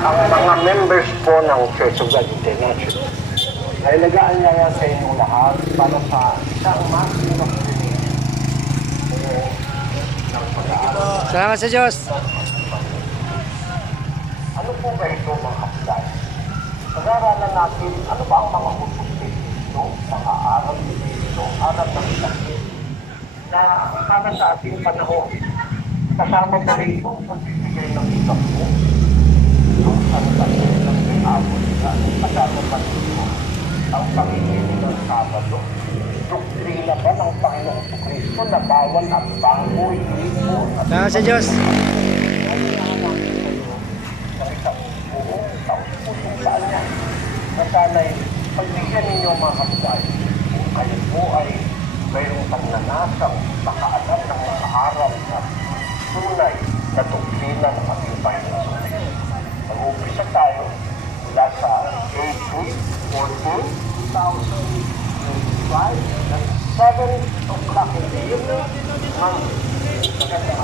ang mga members po ng Church of God International ay nag-aanyaya sa inyong lahat para sa isang masinong ng pag-aaral. Salamat sa Diyos. Ano po ba ito mga kapatid? Pag-aaralan natin ano ba ang mga utos dito, mga aral dito, aral ng sakit na para sa ating panahon. Kasama pa rin ito pagbibigay ng isang po. Ang sakit ng pinabot na kasama pa rin ito ang pangingin ng Sabado. Doktrina ba ng Panginoong Kristo na bawal at bagoy dito? Salamat sa Diyos. Na sana'y pagbigyan ninyo mga kapatid, kung kayo po ay mayroong pagnanasang makaalam ng mga aral na tunay na doktrina ng ating Panginoon. Mag-umpisa tayo mula sa 18, 14, 2025, at 7 o'clock in the evening ng magandang